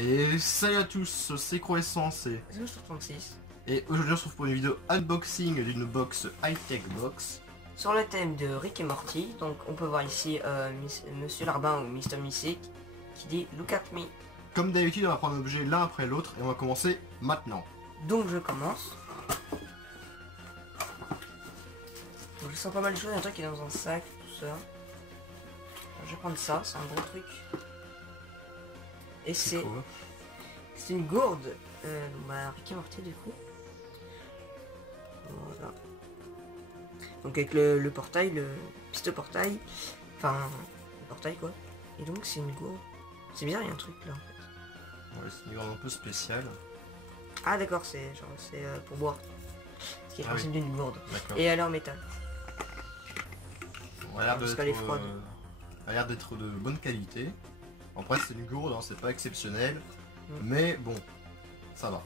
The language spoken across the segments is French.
Et salut à tous, c'est Croissance et 36. aujourd'hui on se retrouve pour une vidéo unboxing d'une box high-tech box. Sur le thème de Rick et Morty, donc on peut voir ici Monsieur Larbin ou Mr. Mystick qui dit Look at me. Comme d'habitude on va prendre un objet l'un après l'autre et on va commencer maintenant. Donc je commence. Donc je sens pas mal de choses, il y a un truc qui est dans un sac, tout ça. Alors, je vais prendre ça, c'est un gros truc. Et c'est une gourde. Rick et Morty du coup. Voilà. Donc avec le portail, le piste portail. Enfin, le portail quoi. Et donc c'est une gourde. C'est bizarre, il y a un truc là en fait. Ouais, c'est une gourde un peu spéciale. Ah d'accord, c'est genre c'est pour boire. Ce qui est le principe d'une gourde. Et elle est en métal. Elle a l'air d'être de bonne qualité. Après c'est une gourde, hein, c'est pas exceptionnel. Mais bon, ça va.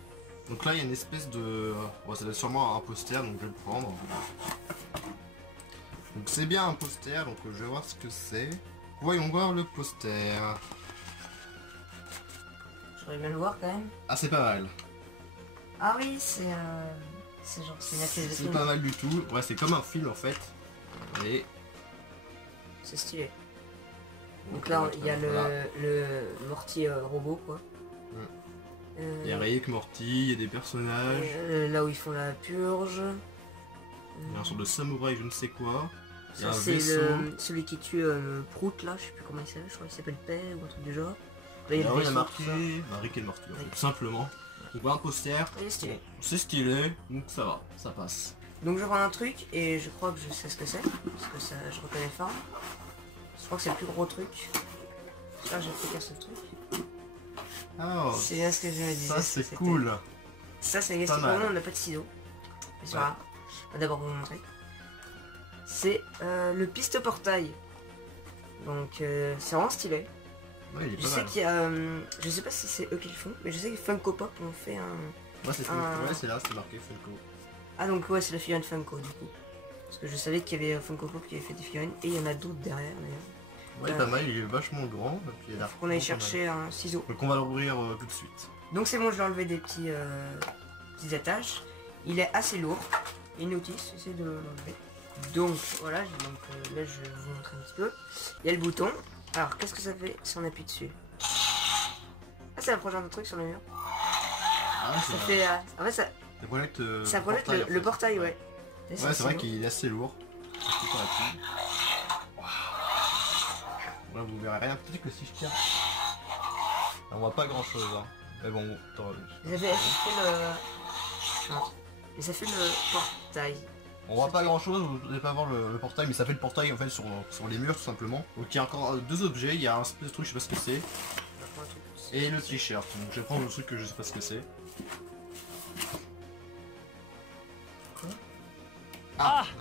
Donc là il y a une espèce de... Bon, ça doit être sûrement un poster, donc je vais le prendre. Donc c'est bien un poster, donc je vais voir ce que c'est. Voyons voir le poster. J'aurais bien le voir quand même. Ah c'est pas mal. Ah oui, c'est genre c'est une affiche de film. C'est pas mal du tout. Ouais, c'est comme un film en fait. Et c'est stylé. Donc là il y a le Morty robot quoi. Il y a Rick, Morty, il y a des personnages. Là où ils font la purge. Il y a un sort de samouraï, je ne sais quoi. Il y a un c'est vaisseau. celui qui tue Prout là, je sais plus comment il s'appelle, je crois qu'il s'appelle Paix ou un truc du genre. Là, il y a marqué Rick et Morty, tout simplement. Donc voilà un poster. C'est stylé, donc ça va, ça passe. Donc je prends un truc et je crois que je sais ce que c'est, parce que ça, je reconnais fort. Je crois que c'est le plus gros truc. Là j'ai fait qu'un seul truc. Oh, c'est bien ce que je me disais. Ça c'est cool. Ça c'est vraiment, on n'a pas de ciseaux. Mais c'est pas grave. D'abord vous montrer. C'est le piste portail. Donc c'est vraiment stylé. Ouais, il est je sais qu'il y a, je sais pas si c'est eux qui le font, mais je sais que Funko Pop ont fait un... Ouais, c'est là, c'est marqué Funko. Ah donc ouais, c'est la figurine Funko du coup. Parce que je savais qu'il y avait Funko Pop qui avait fait des figurines, et il y en a d'autres derrière d'ailleurs. Ouais, pas mal, il est vachement grand. Il faut qu'on aille chercher un ciseau. Donc on va l'ouvrir tout de suite. Donc c'est bon, je vais enlever des petites attaches. Il est assez lourd. Il y a une notice, j'essaie de l'enlever. Donc voilà, donc, là je vais vous montrer un petit peu. Il y a le bouton. Alors qu'est-ce que ça fait si on appuie dessus? Ah, ça projette un truc sur le mur. Ah, ça fait... en fait ça projette le portail, ouais. Ouais, c'est vrai qu'il est assez lourd. Là vous verrez rien, peut-être que si je tiens... On voit pas grand chose, hein. Mais bon, ça fait le portail. On voit pas grand chose, vous n'allez pas voir le portail, mais ça fait le portail en fait sur les murs tout simplement. Donc il y a encore deux objets, il y a un espèce de truc, je sais pas ce que c'est. Et le t-shirt, donc je vais prendre le truc que je sais pas ce que c'est.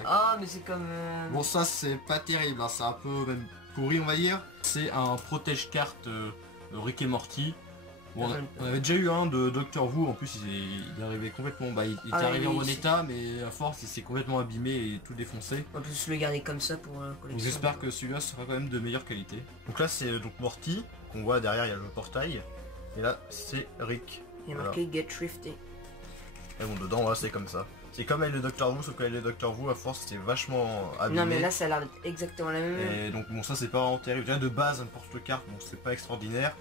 Ah mais c'est comme... Bon ça c'est pas terrible, hein. C'est un peu même pourri on va dire. C'est un protège-carte Rick et Morty. Bon, on avait déjà eu un de Dr. Who, en plus il est arrivé complètement, il était arrivé en bon état, mais à force il s'est complètement abîmé et tout défoncé. On peut se le garder comme ça pour collection. J'espère que celui-là sera quand même de meilleure qualité. Donc là c'est donc Morty, qu'on voit derrière il y a le portail, et là c'est Rick. Il y a marqué Get Thrifty. Et bon dedans voilà, c'est comme ça. C'est comme avec le Dr. Who, sauf qu'avec le Dr. Who à force c'était vachement abîmé. Non mais là ça a l'air d'être exactement la même. Et donc bon ça c'est pas vraiment terrible. Déjà de base un porte-carte, bon c'est pas extraordinaire.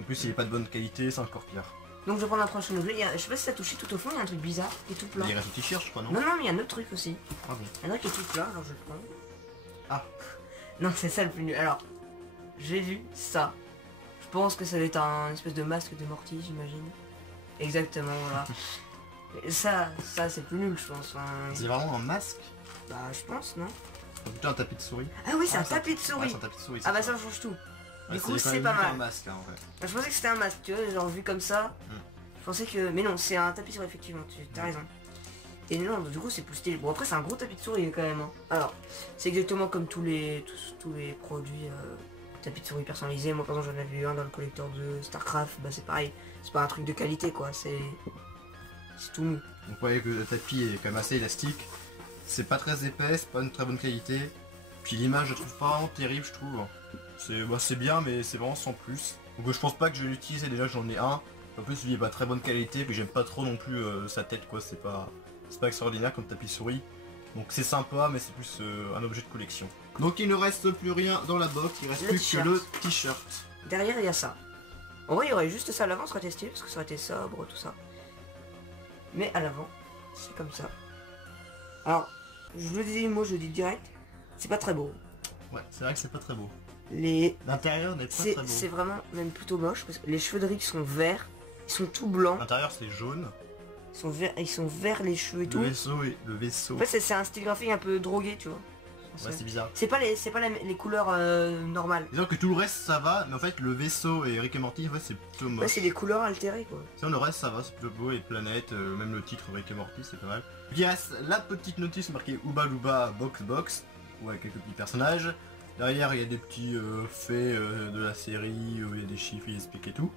En plus il est pas de bonne qualité, c'est encore pire. Donc je vais prendre un prochain objet, je sais pas si ça touché tout au fond, il y a un truc bizarre qui est tout plat. Il reste un t-shirt je crois non? Non mais il y a un autre truc aussi. Ah bon. Il y en a un qui est tout plat, alors je le prends. Ah. Non c'est ça le plus nul. Alors, j'ai vu ça. Je pense que ça doit être un espèce de masque de Morty j'imagine. Exactement voilà. ça c'est plus nul je pense. C'est vraiment un masque? Bah je pense non. Plutôt un tapis de souris. Ah oui c'est un tapis de souris. C'est un tapis de souris. Ah bah ça change tout. Du coup c'est pas mal. Un masque, hein, en fait. Bah, je pensais que c'était un masque, tu vois, genre vu comme ça. Je pensais que... Mais non, c'est un tapis de souris, effectivement, tu as raison. Et non, du coup c'est plus stylé. Bon après c'est un gros tapis de souris quand même. Hein. Alors, c'est exactement comme tous les produits tapis de souris personnalisés. Moi par exemple j'en avais eu un dans le collector de Starcraft, bah c'est pareil. C'est pas un truc de qualité quoi, c'est tout mou. Donc vous voyez que le tapis est quand même assez élastique. C'est pas très épais, c'est pas une très bonne qualité. Puis l'image je trouve pas vraiment terrible je trouve. C'est bien mais c'est vraiment sans plus. Donc je pense pas que je vais l'utiliser, déjà j'en ai un. En plus il est pas très bonne qualité, puis j'aime pas trop non plus sa tête quoi, c'est pas extraordinaire comme tapis souris. Donc c'est sympa mais c'est plus un objet de collection. Donc il ne reste plus rien dans la box, il reste plus que le t-shirt. Derrière il y a ça. En vrai il y aurait juste ça à l'avant, ça aurait été stylé parce que ça aurait été sobre, tout ça. Mais à l'avant, c'est comme ça. Alors, je le dis, moi je le dis direct, c'est pas très beau. Ouais, c'est vrai que c'est pas très beau. L'intérieur n'est pas très beau. C'est vraiment même plutôt moche parce que les cheveux de Rick sont verts, ils sont tout blancs. L'intérieur c'est jaune. Ils sont verts les cheveux et tout. Le vaisseau. En fait c'est un style graphique un peu drogué, tu vois. Ouais, c'est bizarre. C'est pas les couleurs normales. Disons que tout le reste ça va, mais en fait le vaisseau et Rick et Morty en fait c'est plutôt moche. Ouais, c'est des couleurs altérées quoi. Sinon le reste ça va, c'est plutôt beau, les planètes, même le titre Rick et Morty c'est pas mal. Il reste la petite notice marquée Ooba Looba Box Box, ou avec quelques petits personnages. Derrière il y a des petits faits de la série où il y a des chiffres, il explique et tout.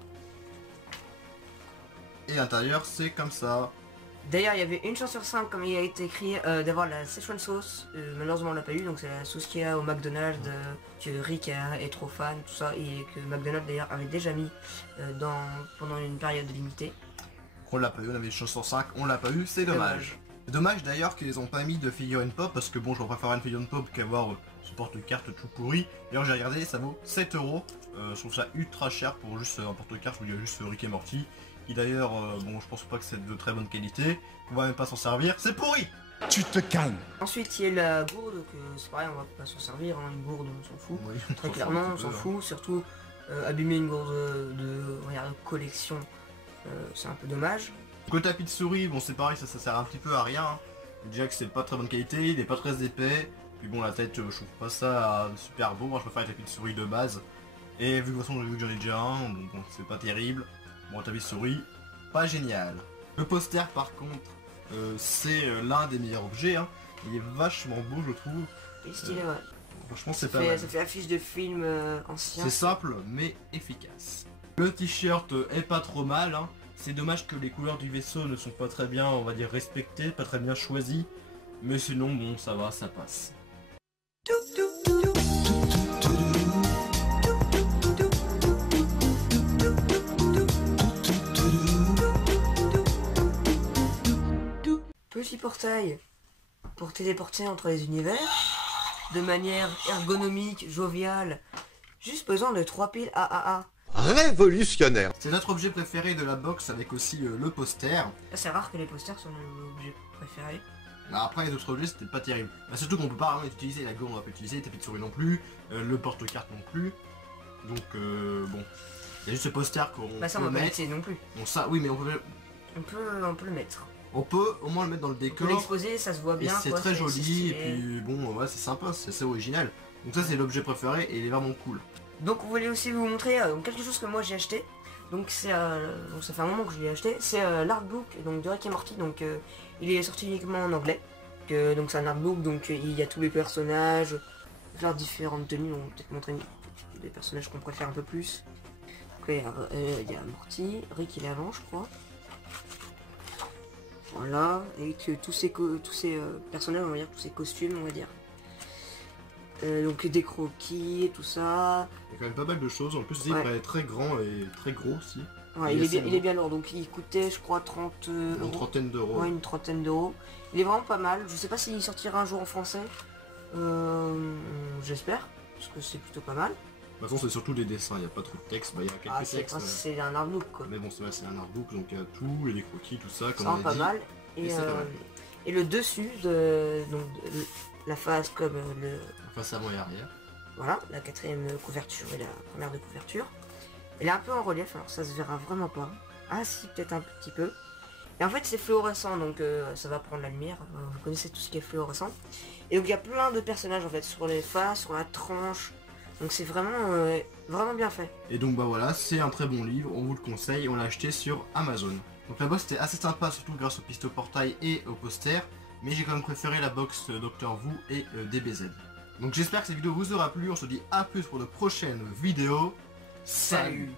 Et l'intérieur c'est comme ça. D'ailleurs il y avait une chance sur 5 comme il a été écrit d'avoir la Szechuan sauce. Malheureusement on l'a pas eu, donc c'est la sauce qu'il y a au McDonald's que Rick est trop fan, tout ça, et que McDonald's d'ailleurs avait déjà mis pendant une période limitée. On l'a pas eu, on avait une chance sur 5, on l'a pas eu, c'est dommage. Dommage d'ailleurs qu'ils ont pas mis de figurine pop parce que bon je préfère une figurine pop qu'avoir ce porte-carte tout pourri. D'ailleurs j'ai regardé, ça vaut 7 €. Je trouve ça ultra cher pour juste un porte-carte où il y a juste Rick et Morty. Qui d'ailleurs, bon je pense pas que c'est de très bonne qualité. On va même pas s'en servir, c'est pourri. Tu te calmes. Ensuite il y a la gourde, que c'est pareil, on va pas s'en servir, hein, une gourde on s'en fout. Oui, très clairement on s'en fout, surtout abîmer une gourde de collection, c'est un peu dommage. Le tapis de souris, bon c'est pareil, ça sert un petit peu à rien. Hein. Déjà que c'est pas très bonne qualité, il est pas très épais. Puis bon la tête, je trouve pas ça super beau, moi je préfère les tapis de souris de base. Et vu que de toute façon j'ai vu que j'en ai déjà un, donc bon, c'est pas terrible. Bon, tapis de souris, pas génial. Le poster par contre, c'est l'un des meilleurs objets. Hein. Il est vachement beau je trouve. Il est stylé ouais. Franchement c'est pas mal. Ça fait affiche de film ancien. C'est simple mais efficace. Le t-shirt est pas trop mal. Hein. C'est dommage que les couleurs du vaisseau ne sont pas très bien, on va dire, respectées, pas très bien choisies. Mais sinon, bon, ça va, ça passe. Petit portail pour téléporter entre les univers de manière ergonomique, joviale. Juste besoin de 3 piles AAA. Révolutionnaire. C'est notre objet préféré de la box avec aussi le poster. C'est rare que les posters soient l'objet préféré. Alors après les autres objets c'était pas terrible. Bah, surtout qu'on peut pas vraiment utiliser la gourde, on va pas utiliser, les tapis de souris non plus, le porte-carte non plus. Donc bon. Il y a juste ce poster qu'on bah ça peut on va pas mettre. l'utiliser non plus. Bon ça oui mais on peut le mettre. On peut au moins le mettre dans le On décor. peut l'exposer, ça se voit bien. C'est très joli et puis bon ouais c'est sympa, c'est assez original. Donc ça c'est l'objet préféré et il est vraiment cool. Donc on voulait aussi vous montrer quelque chose que moi j'ai acheté. Donc c'est donc ça fait un moment que je l'ai acheté. C'est l'artbook donc de Rick et Morty. Donc il est sorti uniquement en anglais. Donc c'est un artbook, donc il y a tous les personnages, leurs différentes tenues. On va peut-être montrer des personnages qu'on préfère un peu plus. Donc il y a Morty, Rick il est avant je crois. Voilà, avec tous ces personnages, on va dire, tous ces costumes, on va dire. Donc des croquis, tout ça. Il y a quand même pas mal de choses, en plus il est très grand et très gros aussi. Ouais, il est bien lourd, donc il coûtait je crois 30 Une euros. trentaine d'euros. Ouais, une trentaine d'euros. Il est vraiment pas mal, je sais pas s'il sortira un jour en français. J'espère, parce que c'est plutôt pas mal. De toute façon c'est surtout des dessins, il n'y a pas trop de texte, bah, il y a quelques textes. C'est un artbook quoi. Mais bon c'est un artbook, donc il y a tout, il y a des croquis, tout ça, comme C'est on a pas dit. mal. Et le dessus de la face comme le... Face avant et arrière. Voilà, la quatrième couverture et la première de couverture. Elle est un peu en relief, alors ça se verra vraiment pas. Ah si, peut-être un petit peu. Et en fait c'est fluorescent, donc ça va prendre la lumière. Vous connaissez tout ce qui est fluorescent. Et donc il y a plein de personnages en fait, sur les faces, sur la tranche. Donc c'est vraiment bien fait. Et donc bah voilà, c'est un très bon livre, on vous le conseille, on l'a acheté sur Amazon. Donc la box était assez sympa, surtout grâce au pisto portail et au poster. Mais j'ai quand même préféré la box Doctor Who et DBZ. Donc j'espère que cette vidéo vous aura plu, on se dit à plus pour de prochaines vidéos. Salut.